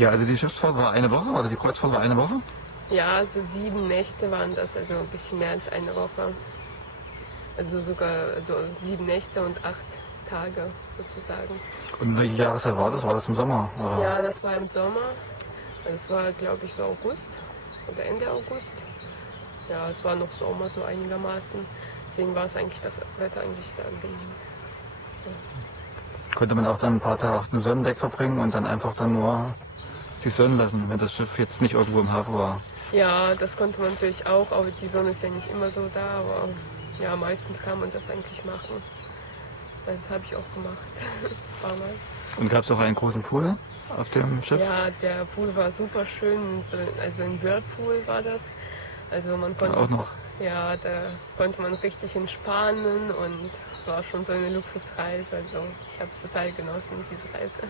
Ja, also die Schiffsfahrt war eine Woche oder die Kreuzfahrt war eine Woche? Ja, so 7 Nächte waren das, also ein bisschen mehr als eine Woche. Also sogar so 7 Nächte und 8 Tage sozusagen. Und welche Jahreszeit war das? War das im Sommer? Oder? Ja, das war im Sommer. Das war, glaube ich, so August oder Ende August. Ja, es war noch Sommer so einigermaßen. Deswegen war es eigentlich das Wetter eigentlich sehr angenehm. Konnte man auch dann ein paar Tage auf dem Sonnendeck verbringen und dann einfach dann nur sich sonnen lassen, wenn das Schiff jetzt nicht irgendwo im Hafen war. Ja, das konnte man natürlich auch, aber die Sonne ist ja nicht immer so da. Aber ja, meistens kann man das eigentlich machen. Also das habe ich auch gemacht. Ein paar Mal. Und gab es auch einen großen Pool auf dem Schiff? Ja, der Pool war super schön. Also ein Whirlpool war das. Also man konnte Auch noch. ja, da konnte man richtig entspannen und es war schon so eine Luxusreise. Also ich habe es total genossen, diese Reise.